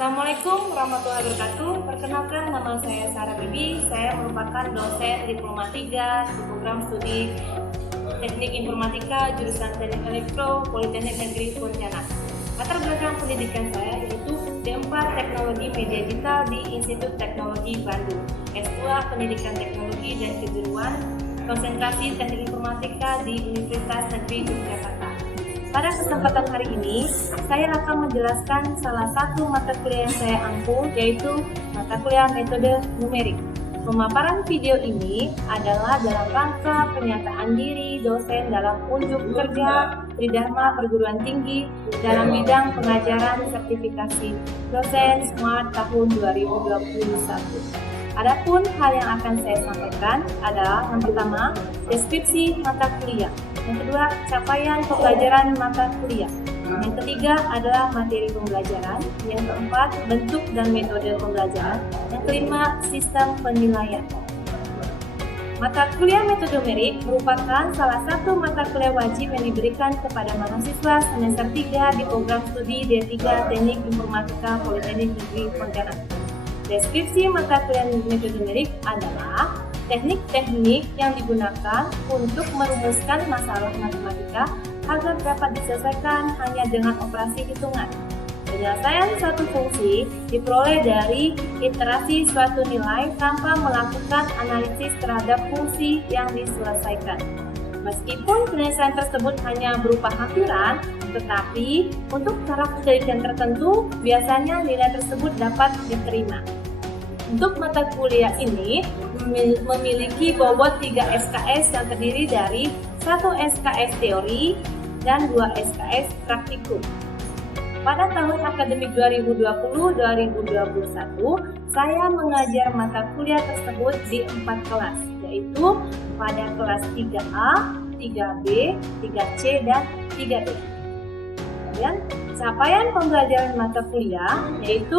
Assalamualaikum warahmatullahi wabarakatuh. Perkenalkan, nama saya Sarah Bibi. Saya merupakan dosen Diploma 3 di program studi Teknik Informatika jurusan Teknik Elektro Politeknik Negeri Pontianak. Latar belakang pendidikan saya yaitu D4 Teknologi Media Digital di Institut Teknologi Bandung, S2 Pendidikan Teknologi dan Kejuruan, konsentrasi Teknik Informatika di Universitas Negeri Yogyakarta. Pada kesempatan hari ini, saya akan menjelaskan salah satu mata kuliah yang saya ampu, yaitu mata kuliah metode numerik. Pemaparan video ini adalah dalam rangka pernyataan diri dosen dalam unjuk kerja Tridharma Perguruan Tinggi dalam bidang pengajaran sertifikasi dosen Smart tahun 2021. Adapun hal yang akan saya sampaikan adalah yang pertama, deskripsi mata kuliah. Yang kedua, capaian pembelajaran mata kuliah. Yang ketiga adalah materi pembelajaran. Yang keempat, bentuk dan metode pembelajaran. Yang kelima, sistem penilaian. Mata kuliah metode numerik merupakan salah satu mata kuliah wajib yang diberikan kepada mahasiswa semester 3 di program studi D3 Teknik Informatika Politeknik Negeri Pontianak. Deskripsi mata kuliah metode numerik adalah teknik-teknik yang digunakan untuk merumuskan masalah matematika agar dapat diselesaikan hanya dengan operasi hitungan. Penyelesaian suatu fungsi diperoleh dari iterasi suatu nilai tanpa melakukan analisis terhadap fungsi yang diselesaikan. Meskipun penyelesaian tersebut hanya berupa hampiran, tetapi untuk taraf penelitian tertentu biasanya nilai tersebut dapat diterima. Untuk mata kuliah ini memiliki bobot 3 SKS yang terdiri dari 1 SKS teori dan 2 SKS praktikum. Pada tahun akademik 2020-2021, saya mengajar mata kuliah tersebut di 4 kelas, yaitu pada kelas 3A, 3B, 3C, dan 3D. Kemudian, capaian pembelajaran mata kuliah yaitu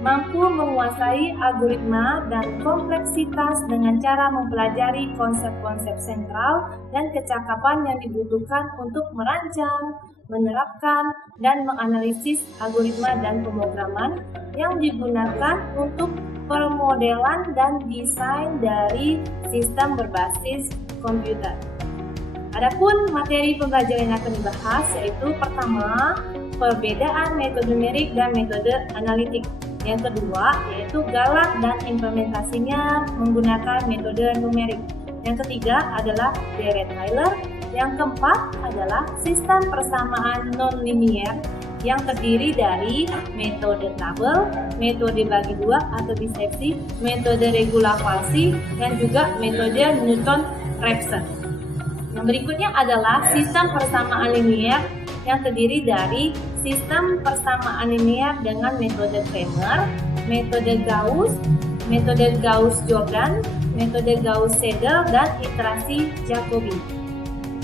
mampu menguasai algoritma dan kompleksitas dengan cara mempelajari konsep-konsep sentral dan kecakapan yang dibutuhkan untuk merancang, menerapkan, dan menganalisis algoritma dan pemrograman yang digunakan untuk permodelan dan desain dari sistem berbasis komputer. Adapun materi pembelajaran yang akan dibahas yaitu pertama, perbedaan metode numerik dan metode analitik. Yang kedua, yaitu galak dan implementasinya menggunakan metode numerik. Yang ketiga adalah Dirac-Tyler. Yang keempat adalah sistem persamaan non-linier yang terdiri dari metode tabel, metode bagi dua atau biseksi, metode regulavalsi, dan juga metode Newton-Raphson. Yang berikutnya adalah sistem persamaan linier yang terdiri dari sistem persamaan linier dengan metode Cramer, metode Gauss-Jordan, metode Gauss-Seidel, dan iterasi Jacobi.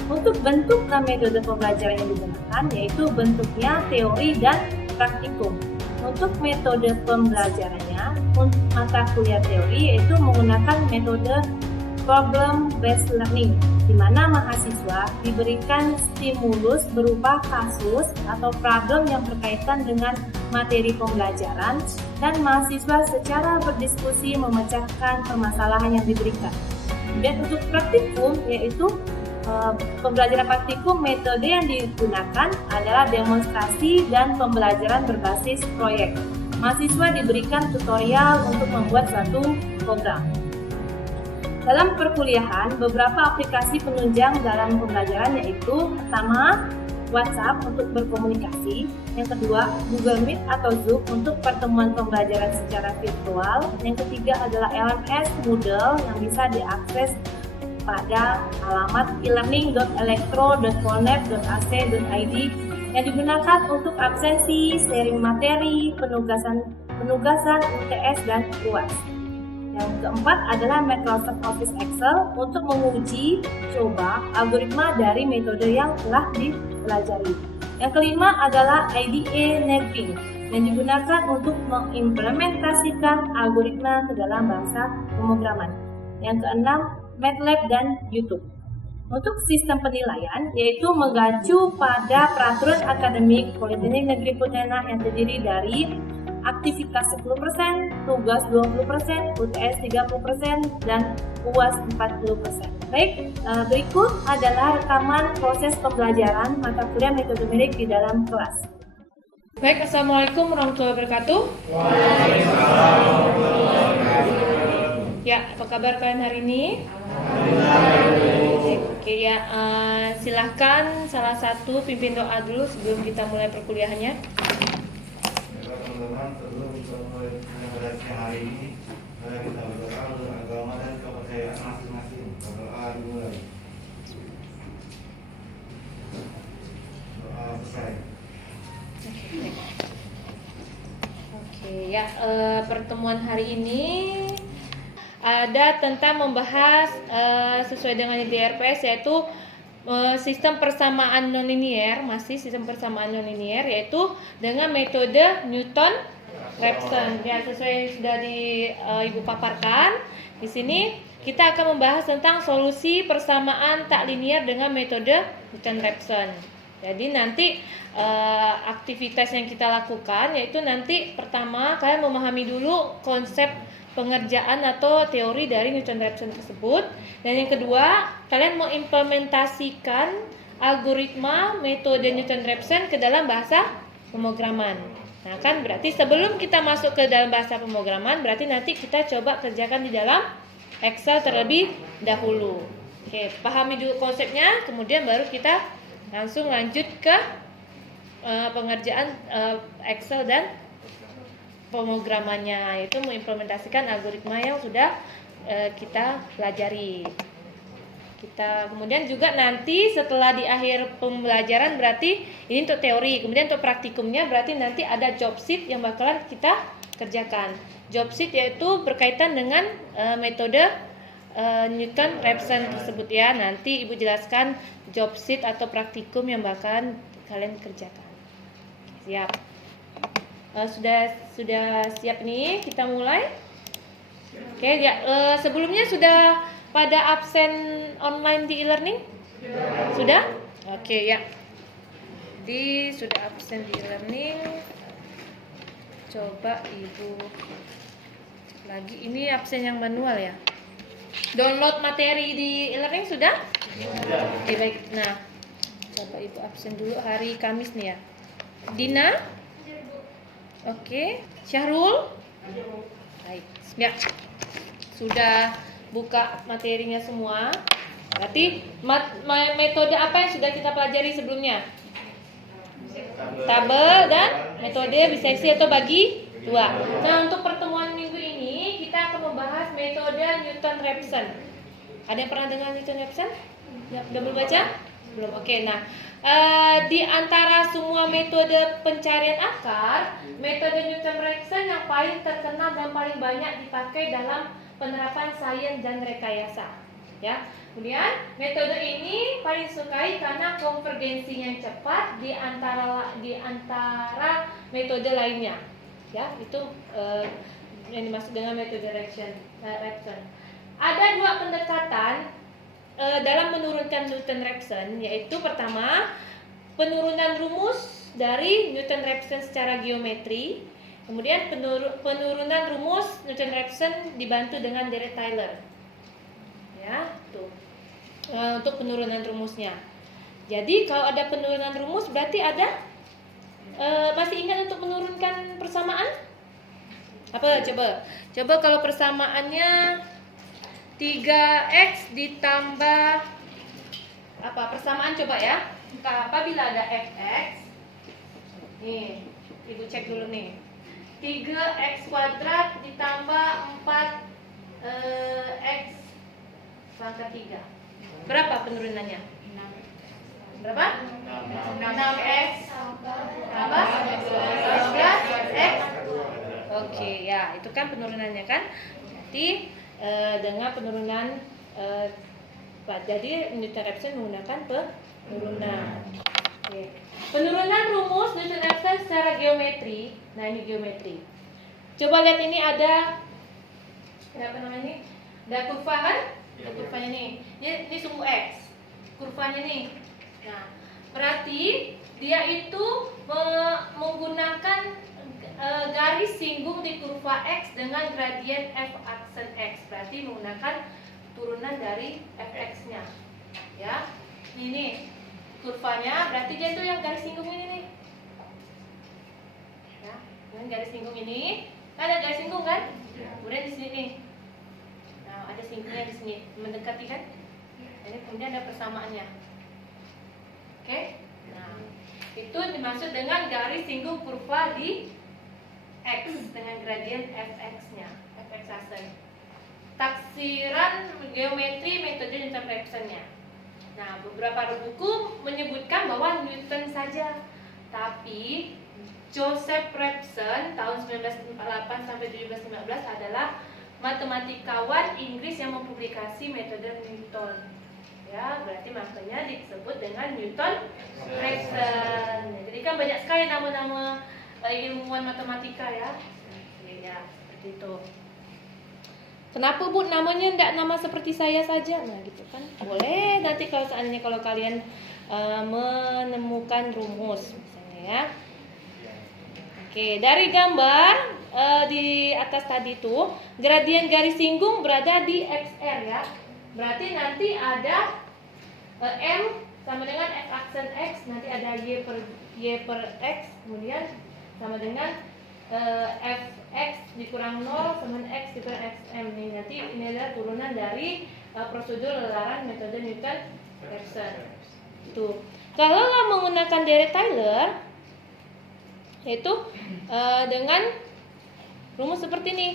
Untuk bentuk dan metode pembelajaran yang digunakan yaitu bentuknya teori dan praktikum. Untuk metode pembelajarannya, untuk mata kuliah teori yaitu menggunakan metode problem based learning, di mana mahasiswa diberikan stimulus berupa kasus atau problem yang berkaitan dengan materi pembelajaran dan mahasiswa secara berdiskusi memecahkan permasalahan yang diberikan. Dan untuk praktikum yaitu pembelajaran praktikum, metode yang digunakan adalah demonstrasi dan pembelajaran berbasis proyek. Mahasiswa diberikan tutorial untuk membuat suatu program. Dalam perkuliahan, beberapa aplikasi penunjang dalam pembelajaran yaitu pertama, WhatsApp untuk berkomunikasi, yang kedua, Google Meet atau Zoom untuk pertemuan pembelajaran secara virtual, yang ketiga adalah LMS Moodle yang bisa diakses pada alamat e-learning.elektro.polnet.ac.id yang digunakan untuk absensi, sharing materi, penugasan UTS, dan UAS. Yang keempat adalah Microsoft Office Excel untuk menguji coba algoritma dari metode yang telah dipelajari. Yang kelima adalah IDE Netbeans yang digunakan untuk mengimplementasikan algoritma ke dalam bahasa pemrograman. Yang keenam, MATLAB dan YouTube. Untuk sistem penilaian, yaitu mengacu pada peraturan akademik Politeknik Negeri Pontianak yang terdiri dari aktivitas 10%, tugas 20%, UTS 30%, dan UAS 40%. Baik, berikut adalah rekaman proses pembelajaran mata kuliah metode medik di dalam kelas. Baik, Assalamualaikum warahmatullahi wabarakatuh. Waalaikumsalam warahmatullahi wabarakatuh. Ya, apa kabar kalian hari ini? Oke ya, silahkan salah satu pimpin doa dulu sebelum kita mulai perkuliahannya. Teman-teman, sebelum kita mulai mengajar hari ini, mari kita berdoa untuk agama dan kepercayaan masing-masing. Berdoa dimulai. Doa selesai. Oke ya, pertemuan hari ini ada tentang membahas sesuai dengan DRPS, yaitu sistem persamaan nonlinier, masih sistem persamaan nonlinier, yaitu dengan metode Newton-Raphson. Ya, sesuai yang sudah Ibu paparkan. Di sini kita akan membahas tentang solusi persamaan tak linier dengan metode Newton-Raphson. Jadi nanti aktivitas yang kita lakukan yaitu nanti pertama kalian memahami dulu konsep pengerjaan atau teori dari Newton-Raphson tersebut, dan yang kedua kalian mengimplementasikan algoritma metode Newton-Raphson ke dalam bahasa pemrograman. Nah kan berarti sebelum kita masuk ke dalam bahasa pemrograman, berarti nanti kita coba kerjakan di dalam Excel terlebih dahulu. Oke, pahami dulu konsepnya, kemudian baru kita langsung lanjut ke pengerjaan Excel dan pemrogramannya, yaitu mengimplementasikan algoritma yang sudah kita pelajari. Kita kemudian juga nanti setelah di akhir pembelajaran, berarti ini untuk teori, kemudian untuk praktikumnya berarti nanti ada job sheet yang bakalan kita kerjakan. Job sheet yaitu berkaitan dengan metode Newton-Raphson tersebut ya. Nanti Ibu jelaskan job sheet atau praktikum yang bakalan kalian kerjakan. Siap. Sudah siap nih, kita mulai. Oke ya, sebelumnya sudah pada absen online di e-learning? Sudah? Oke ya. Jadi sudah absen di e-learning. Coba Ibu cek lagi. Ini absen yang manual ya. Download materi di e-learning sudah? Oke baik. Nah, coba Ibu absen dulu hari Kamis nih ya. Dina? Oke, Syahrul? Baik, ya. Sudah buka materinya semua. Berarti metode apa yang sudah kita pelajari sebelumnya? Tabel dan metode biseksi atau bagi dua. Nah, untuk pertemuan minggu ini kita akan membahas metode Newton-Raphson. Ada yang pernah dengar Newton-Raphson? Ya, udah belum baca? Belum. Oke, nah di antara semua metode pencarian akar, metode Newton-Raphson yang paling terkenal dan paling banyak dipakai dalam penerapan sains dan rekayasa. Ya, kemudian metode ini paling disukai karena konvergensinya cepat di antara metode lainnya. Ya, itu yang dimaksud dengan metode Raphson. Ada dua pendekatan dalam menurunkan Newton-Raphson, yaitu pertama penurunan rumus dari Newton-Raphson secara geometri, kemudian penurunan rumus Newton-Raphson dibantu dengan Dirac-Tyler. Ya, tuh untuk penurunan rumusnya. Jadi kalau ada penurunan rumus berarti ada masih ingat untuk menurunkan persamaan? Apa coba kalau persamaannya 3x ditambah apa, persamaan coba ya. Apabila ada fx, nih Ibu cek dulu nih, 3x kuadrat ditambah 4x pangkat 3, berapa penurunannya? Berapa? 6x tambah 12x. Oke ya, itu kan penurunannya kan. Berarti dengan penurunan jadi Newton-Raphson menggunakan penurunan. Oke. Penurunan rumus Newton-Raphson secara geometri. Nah, ini geometri. Coba lihat, ini ada apa namanya ini? Ada kurva kan? Ada kurvanya nih. Ini sumbu X. Kurvanya nih. Nah, berarti dia itu menggunakan garis singgung di kurva X dengan gradien f aksen X. Berarti menggunakan turunan dari fx-nya. Ya. Ini kurvanya, berarti dia itu yang garis singgung ini nih. Ya, dengan garis singgung ini. Ada garis singgung kan? Kemudian di sini nih. Nah, ada singgungnya di sini, mendekati kan? Ini kemudian ada persamaannya. Oke? Nah, itu dimaksud dengan garis singgung kurva di X dengan gradien fx-nya, fx aksen. Taksiran geometri metode Newton-Raphson-nya. Nah, beberapa buku menyebutkan bahwa Newton saja, tapi Joseph Raphson tahun 1948 sampai 1715 adalah matematikawan Inggris yang mempublikasi metode Newton. Ya, berarti makanya disebut dengan Newton-Raphson. Jadi kan banyak sekali nama-nama ilmuwan matematika ya. Ya, seperti itu. Kenapa Bu namanya tidak nama seperti saya saja? Nah gitu kan. Boleh nanti kalau seandainya kalau kalian menemukan rumus misalnya ya. Oke, dari gambar di atas tadi itu gradien garis singgung berada di XR ya. Berarti nanti ada M sama dengan F aksen X, nanti ada Y per X, kemudian sama dengan fx dikurang 0 sama x dikurang xm nih. Nanti ini adalah turunan dari prosedur lelaran metode Newton-Raphson. Itu. Kalau menggunakan Dirac-Tyler yaitu dengan rumus seperti ini.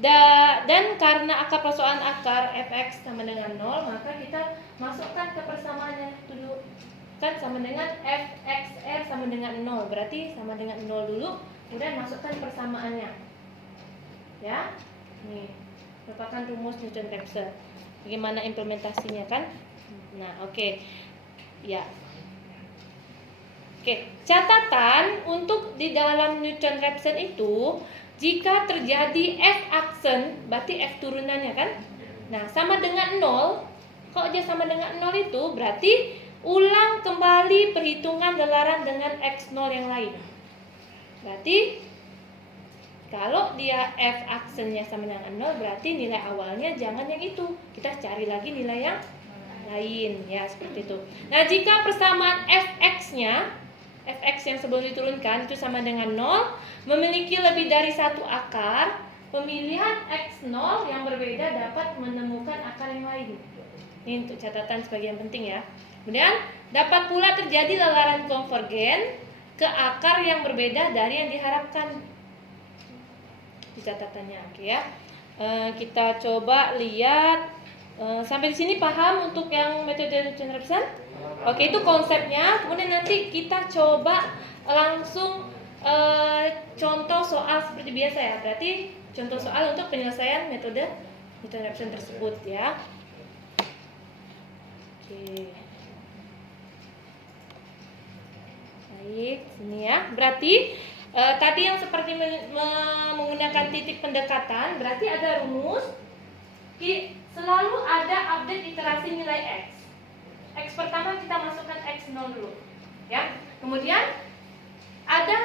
Dan karena akar persoalan akar fx sama dengan 0, maka kita masukkan ke persamaannya dulu. Kan sama dengan fxr sama dengan 0. Berarti sama dengan 0 dulu. Kemudian masukkan persamaannya, ya. Nih, merupakan rumus Newton-Raphson. Bagaimana implementasinya kan? Nah, oke. Ya. Oke, catatan untuk di dalam Newton-Raphson itu, jika terjadi f aksen, berarti f turunannya kan? Nah, sama dengan 0. Kalau dia sama dengan 0 itu, berarti ulang kembali perhitungan gelaran dengan x0 yang lain. Berarti kalau dia f aksennya sama dengan 0, berarti nilai awalnya jangan yang itu. Kita cari lagi nilai yang lain ya, seperti itu. Nah, jika persamaan fx-nya, fx yang sebelum diturunkan itu sama dengan 0, memiliki lebih dari satu akar, pemilihan x0 yang berbeda dapat menemukan akar yang lain. Ini untuk catatan sebagai yang penting ya. Kemudian dapat pula terjadi lelaran konvergen ke akar yang berbeda dari yang diharapkan. Di catatannya, oke ya. Kita coba lihat sampai di sini paham untuk yang metode Newton-Raphson? Oke, itu konsepnya. Kemudian nanti kita coba langsung contoh soal seperti biasa ya. Berarti contoh soal untuk penyelesaian metode Newton-Raphson tersebut ya. Oke. Baik, sini ya. Berarti tadi yang seperti menggunakan titik pendekatan, berarti ada rumus. Selalu ada update iterasi nilai x. X pertama kita masukkan x0 dulu, ya. Kemudian ada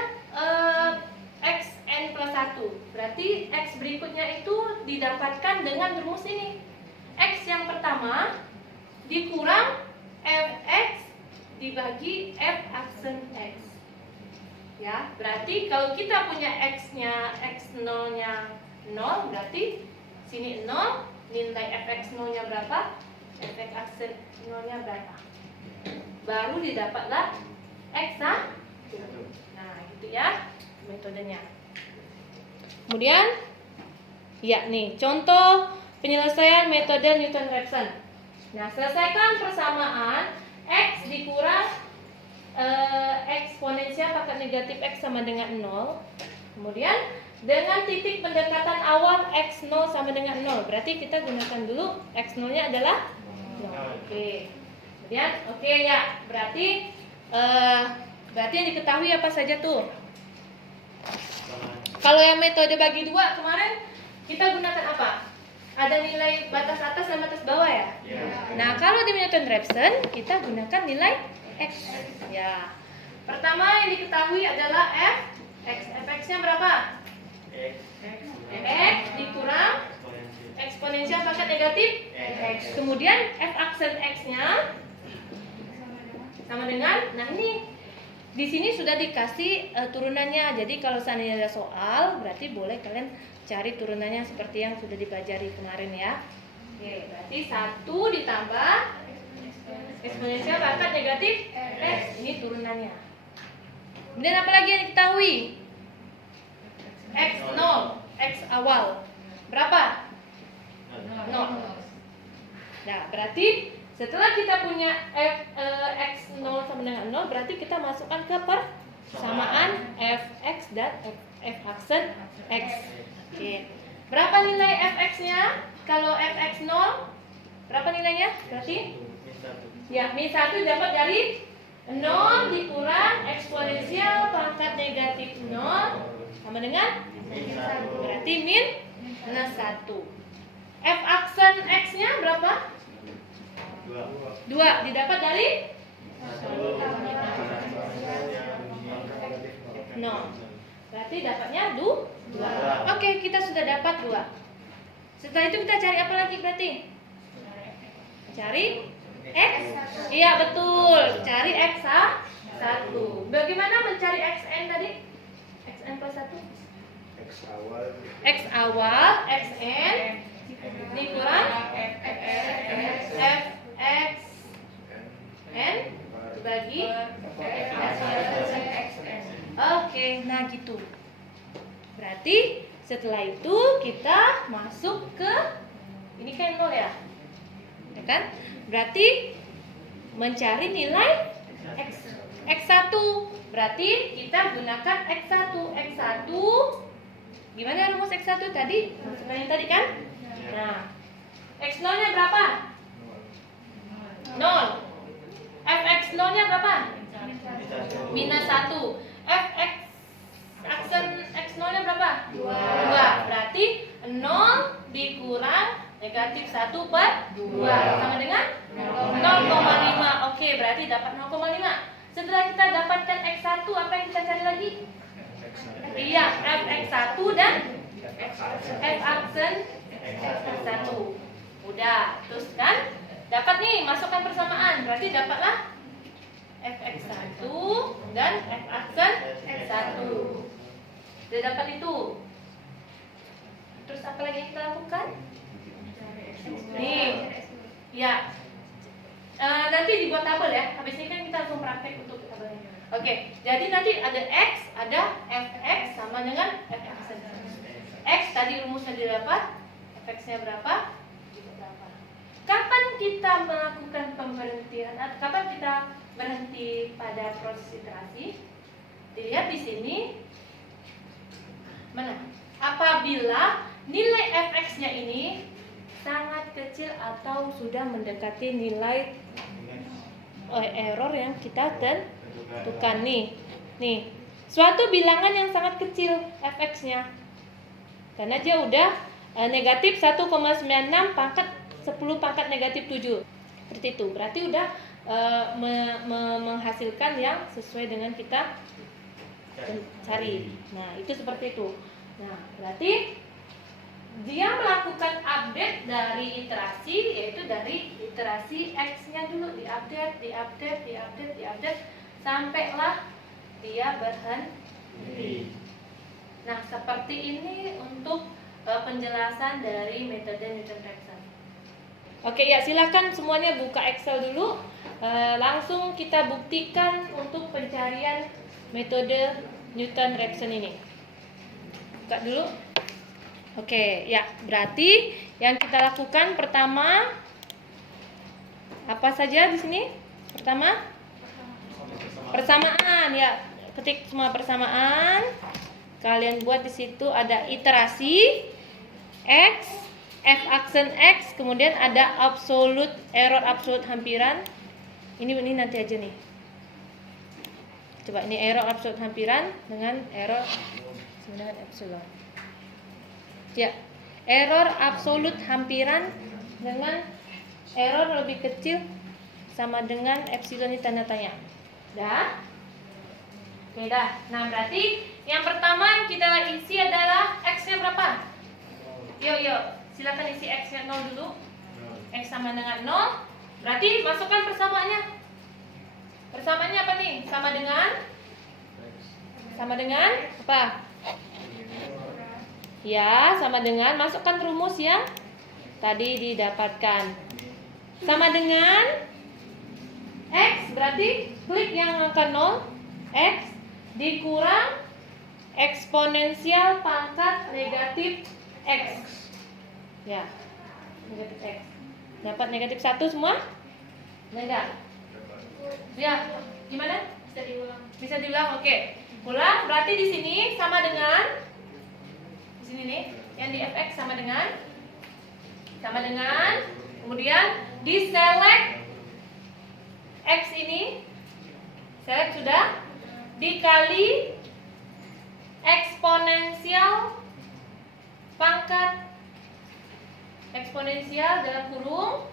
xn plus 1. Berarti x berikutnya itu didapatkan dengan rumus ini. X yang pertama dikurang fx dibagi f aksen x. Ya, berarti kalau kita punya x-nya, x0-nya 0, berarti sini 0, nilai fx0-nya berapa? Fx aksen 0-nya berapa? Baru didapatlah x1. Nah, gitu ya metodenya. Kemudian ya nih, contoh penyelesaian metode Newton-Raphson. Nah, selesaikan persamaan x dikurang eksponensial pangkat negatif x sama dengan 0. Kemudian dengan titik pendekatan awal x0 sama dengan 0. Berarti kita gunakan dulu x0-nya adalah 0. Oke. Kemudian oke ya, berarti yang diketahui apa saja tuh? Kalau yang metode bagi dua kemarin kita gunakan apa? Ada nilai batas atas dan batas bawah ya? Nah, kalau di Newton-Raphson kita gunakan nilai x. Ya. Pertama yang diketahui adalah f Fx-nya berapa? X dikurang eksponensial pangkat negatif X. Kemudian f aksen X-nya sama dengan, nah ini di sini sudah dikasih turunannya. Jadi kalau seandainya ada soal, berarti boleh kalian cari turunannya seperti yang sudah dipelajari kemarin ya. Oke, berarti 1 ditambah eksponensial pangkat negatif X. Ini turunannya. Kemudian apa lagi yang diketahui? X0, X awal berapa? 0. Nah, berarti setelah kita punya X0 sama dengan 0, berarti kita masukkan ke persamaan Fx dan F aksen X. Oke. Berapa nilai Fx-nya? Kalau Fx 0, berapa nilainya? Berarti? Ya, min 1 dapat dari 0 dikurang eksponensial pangkat negatif 0 sama dengan berarti min 1. F aksen X-nya berapa? 2 didapat dari 0. Berarti dapatnya 2. Oke, kita sudah dapat 2. Setelah itu kita cari apa lagi berarti? Cari X? Iya betul, cari X1. Bagaimana mencari Xn tadi? Xn plus 1? X awal, Xn dikurang Fx n dibagi Oke, nah gitu. Berarti setelah itu kita masuk ke ini kan 0 ya? Ya kan? Berarti mencari nilai X1. Berarti kita gunakan X1. X1 gimana rumus X1 tadi? Maksudnya tadi kan? Nah, X0-nya berapa? 0. Fx0-nya berapa? Minus 1. Fx aksen X0-nya berapa? 2. Berarti 0 dikurang negatif 1 per 2 sama dengan 0,5. Oke, berarti dapat 0,5. Setelah kita dapatkan X1, apa yang kita cari lagi? Iya, Fx1 dan F aksen X1. Udah, terus kan dapat nih, masukkan persamaan. Berarti dapatlah Fx1 dan F aksen X1. Sudah dapat itu. Terus apa lagi yang kita lakukan? Nih, ya. Nanti dibuat tabel ya. Habis ini kan kita langsung praktek untuk tabelnya. Oke, jadi nanti ada X, ada Fx sama dengan F aksen. X tadi rumusnya didapat, Fx-nya berapa? Kapan kita melakukan pemberhentian? Kapan kita berhenti pada proses iterasi? Dilihat di sini. Mana? Apabila nilai Fx-nya ini sangat kecil atau sudah mendekati nilai error yang kita tentukan nih. Nih, suatu bilangan yang sangat kecil Fx-nya. Karena dia udah negatif 1,96 pangkat 10 pangkat negatif 7. Seperti itu. Berarti udah menghasilkan yang sesuai dengan kita cari. Nah, itu seperti itu. Nah, berarti dia melakukan update dari iterasi, yaitu dari iterasi X-nya dulu diupdate sampailah dia berhenti. Nah, seperti ini untuk penjelasan dari metode Newton-Raphson. Oke ya, silakan semuanya buka Excel dulu. Langsung kita buktikan untuk pencarian metode Newton-Raphson ini. Buka dulu. Oke, ya, berarti yang kita lakukan pertama apa saja di sini? Pertama, persamaan ya. Ketik semua persamaan. Kalian buat di situ ada iterasi X, F aksen X, kemudian ada absolute error, absolute hampiran. Ini nanti aja nih. Coba ini error absolute hampiran dengan error sama dengan epsilon. Ya, error absolut hampiran dengan error lebih kecil sama dengan epsilon di tanda tanya. Dah? Oke dah. Nah, berarti Yang pertama yang kita isi adalah X-nya berapa? Yuk, silakan isi X-nya 0 dulu. X sama dengan 0. Berarti masukkan persamaannya. Persamaannya apa nih? Sama dengan apa? Ya, sama dengan, masukkan rumus yang tadi didapatkan. Sama dengan X, berarti klik yang angka 0. X dikurang eksponensial pangkat negatif X. Ya, negatif X. Dapat negatif 1 semua? Enggak? Ya, gimana? Bisa diulang, oke. Ulang, berarti di sini sama dengan, di sini nih, yang di fx sama dengan, kemudian di select X ini, select sudah, dikali eksponensial pangkat eksponensial dalam kurung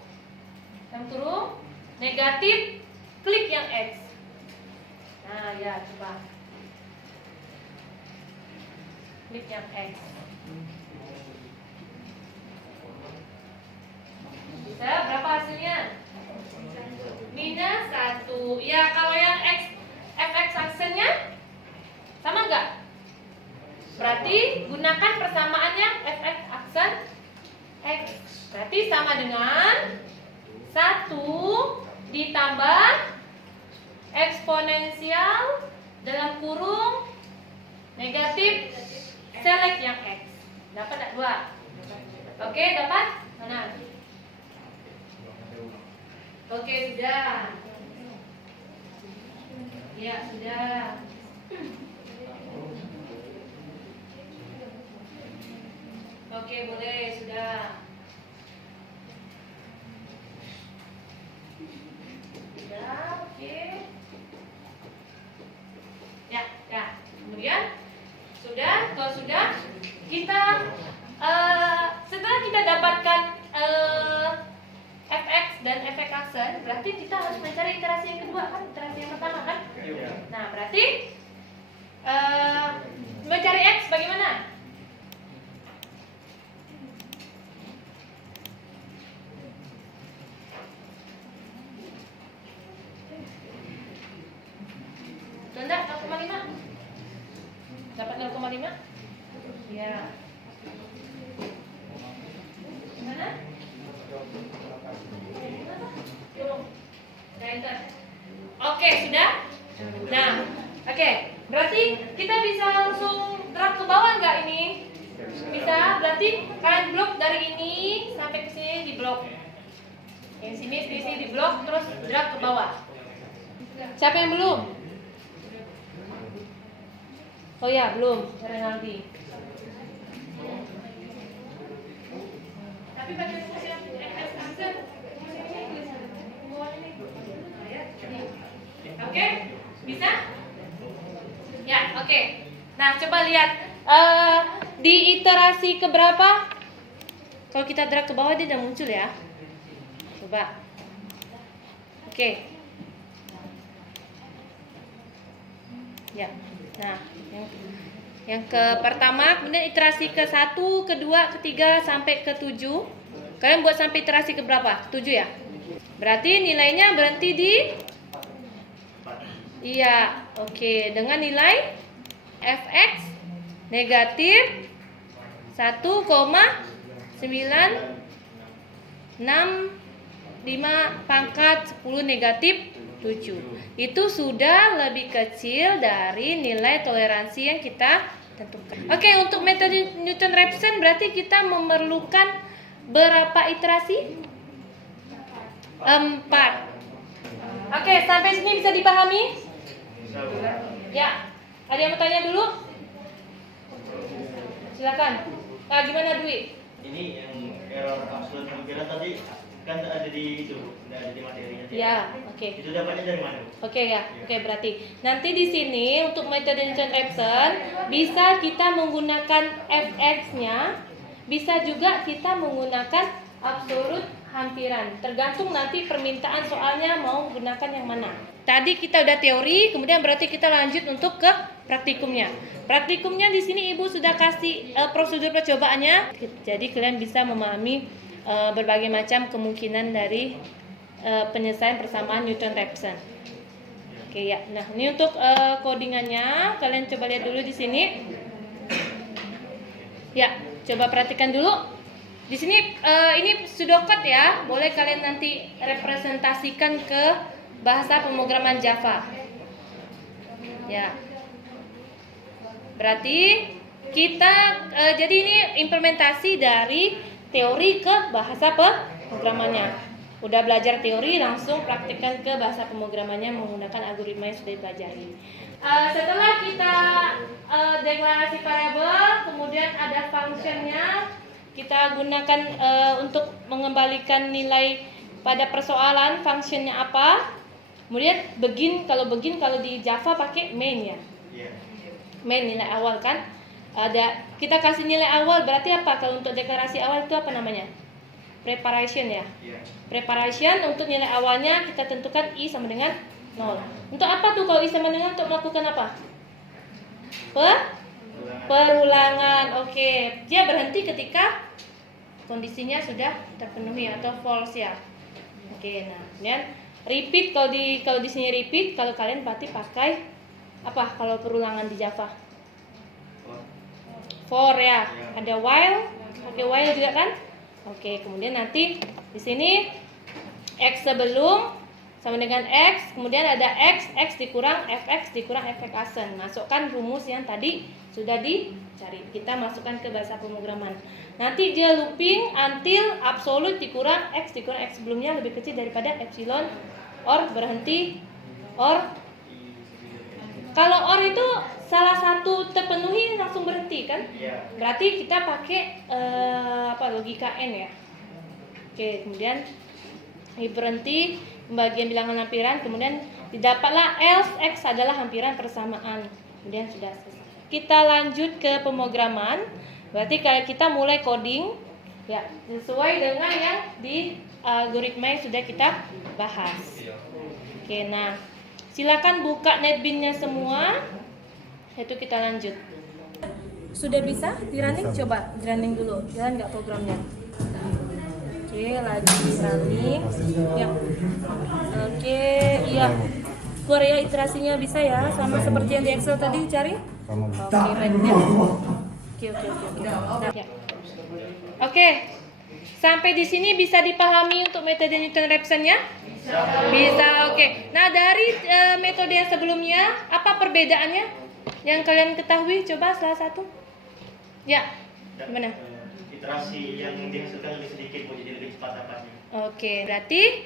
negatif klik yang X. Nah, ya, coba klik yang X. Bisa berapa hasilnya? Minus 1. Ya, kalau yang X fx aksennya sama enggak? Berarti gunakan persamaannya fx aksen X. Berarti sama dengan 1 ditambah eksponensial dalam kurung negatif select yang X. Dapat enggak 2? Oke, dapat? Mana? Oke, sudah. Ya, sudah. Oke, boleh, sudah. Sudah, oke. Ya. Kemudian kalau sudah kita setelah kita dapatkan fx dan fx aksen, berarti kita harus mencari iterasi yang kedua kan, iterasi yang pertama kan? Nah, berarti mencari x bagaimana? Rendah 0,5. Dapat 0,5? Ya. Gimana? Oke, sudah? Nah, oke. Berarti kita bisa langsung drag ke bawah nggak ini? Bisa. Berarti kalian blok dari ini sampai ke sini di blok. Yang sini di blok, terus drag ke bawah. Siapa yang belum? Oh ya, belum. Renaldi. Tapi pakai rumus yang fx aksen. Oke, bisa? Ya, oke. Nah, coba lihat di iterasi keberapa? Kalau kita drag ke bawah dia udah muncul ya. Coba. Oke. Ya. Nah, yang ke pertama, kemudian iterasi ke 1, kedua, ketiga sampai ke 7. Kalian buat sampai iterasi ke berapa? 7 ya? Berarti nilainya berhenti di, iya, oke, dengan nilai fx negatif 1,965 pangkat 10 negatif 7. Itu sudah lebih kecil dari nilai toleransi yang kita tentukan. Oke, untuk metode Newton-Raphson berarti kita memerlukan berapa iterasi? 4. Oke, sampai sini bisa dipahami? Ya, ada yang mau tanya dulu? Silakan. Nah, gimana Dwi? Ini yang error absolut kemungkinan tadi kan ada di itu, ada di materinya. Ya, oke. Itu dapatnya dari mana? Oke ya, oke, berarti nanti di sini untuk metode Newton-Raphson bisa kita menggunakan fx-nya, bisa juga kita menggunakan absolute hampiran. Tergantung nanti permintaan soalnya mau gunakan yang mana. Tadi kita udah teori, kemudian berarti kita lanjut untuk ke praktikumnya. Praktikumnya di sini Ibu sudah kasih prosedur percobaannya. Jadi kalian bisa memahami berbagai macam kemungkinan dari penyelesaian persamaan Newton-Raphson. Oke ya. Nah, ini untuk codingannya, kalian coba lihat dulu di sini. Ya, coba perhatikan dulu. Di sini ini pseudocode ya, boleh kalian nanti representasikan ke bahasa pemrograman Java. Ya. Berarti kita jadi ini implementasi dari teori ke bahasa pemrogramannya. Udah belajar teori, langsung praktikkan ke bahasa pemrogramannya menggunakan algoritma yang sudah dipelajari. Setelah kita deklarasi variabel, kemudian ada functionnya, kita gunakan untuk mengembalikan nilai pada persoalan, functionnya apa. Kemudian begin kalau di Java pakai main ya. Main nilai awal kan. Ada kita kasih nilai awal berarti apa? Kalau untuk deklarasi awal itu apa namanya? Preparation ya. Preparation untuk nilai awalnya kita tentukan I sama dengan 0. Untuk apa tuh kalau I sama dengan untuk melakukan apa? Perulangan. Oke. Dia berhenti ketika kondisinya sudah terpenuhi atau false ya. Oke, nah, kemudian repeat kalau di sini repeat, kalau kalian berarti pakai apa kalau perulangan di Java? For ya. Ada while, pakai while juga kan? Oke, kemudian nanti di sini x sebelum sama dengan x, kemudian ada x dikurang fx dikurang fx asen. Masukkan rumus yang tadi sudah dicari. Kita masukkan ke bahasa pemrograman. Nanti dia looping until absolute dikurang x sebelumnya lebih kecil daripada epsilon, or berhenti, or kalau or itu salah satu terpenuhi langsung berhenti kan? Berarti kita pakai logika n ya. Oke, kemudian ini berhenti pembagian bilangan lampiran, kemudian didapatlah else x adalah hampiran persamaan. Kemudian sudah selesai. Kita lanjut ke pemrograman. Berarti kalau kita mulai coding ya sesuai dengan yang di algoritma yang sudah kita bahas. Oke, nah silakan buka NetBeans-nya semua. Itu kita lanjut. Sudah bisa di running? Coba di running dulu. Jalan nggak programnya? Oke, lagi running. Ya. Oke, iya. Keluar ya iterasinya bisa ya, sama seperti yang di Excel tadi cari. Oke, baiknya. Oke. Ya. Oke. Sampai di sini bisa dipahami untuk metode Newton-Raphson ya? Bisa, oke. Nah, dari metode yang sebelumnya, apa perbedaannya yang kalian ketahui? Coba salah satu. Ya, gimana? Iterasi yang dihasilkan lebih sedikit, Bu, jadi lebih cepat dapatnya. Oke, berarti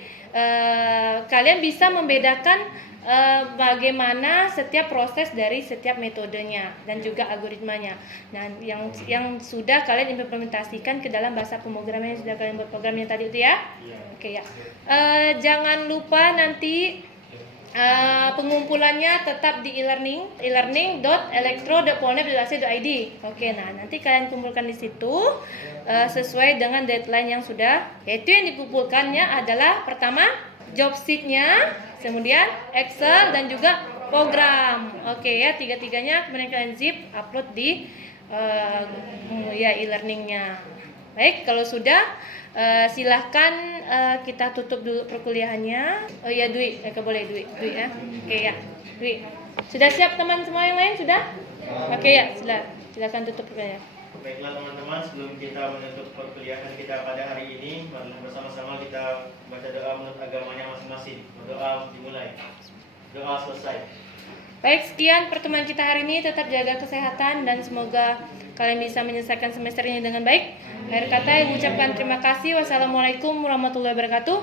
kalian bisa membedakan bagaimana setiap proses dari setiap metodenya dan juga algoritmanya. Nah, yang sudah kalian implementasikan ke dalam bahasa pemrograman yang sudah kalian buat programnya tadi itu ya. Oke ya. Jangan lupa nanti pengumpulannya tetap di e-learning.elektro.polnet.ac.id. Oke, nah nanti kalian kumpulkan di situ sesuai dengan deadline yang sudah. Yaitu yang dikumpulkannya adalah pertama job sheet-nya, kemudian Excel dan juga program. Oke ya, tiga-tiganya kemudian kalian zip upload di e-learning-nya. Baik, kalau sudah silahkan kita tutup dulu perkuliahannya. Oh ya, Dwi, boleh Dwi ya. Oke ya, Dwi. Sudah siap teman semua yang lain sudah? Oke ya, silakan tutup perkuliahannya. Baiklah teman-teman, sebelum kita menutup perkuliahan kita pada hari ini, marilah bersama-sama kita baca doa menurut agamanya masing-masing. Doa dimulai. Doa selesai. Baik, sekian pertemuan kita hari ini. Tetap jaga kesehatan dan semoga kalian bisa menyelesaikan semester ini dengan baik. Akhir kata saya mengucapkan terima kasih. Wassalamualaikum warahmatullahi wabarakatuh.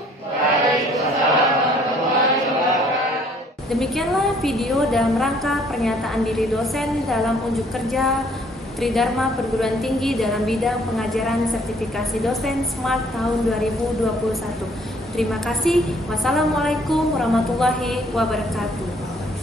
Demikianlah video dalam rangka pernyataan diri dosen dalam unjuk kerja Tridharma Perguruan Tinggi dalam bidang pengajaran sertifikasi dosen Smart tahun 2021. Terima kasih. Wassalamualaikum warahmatullahi wabarakatuh.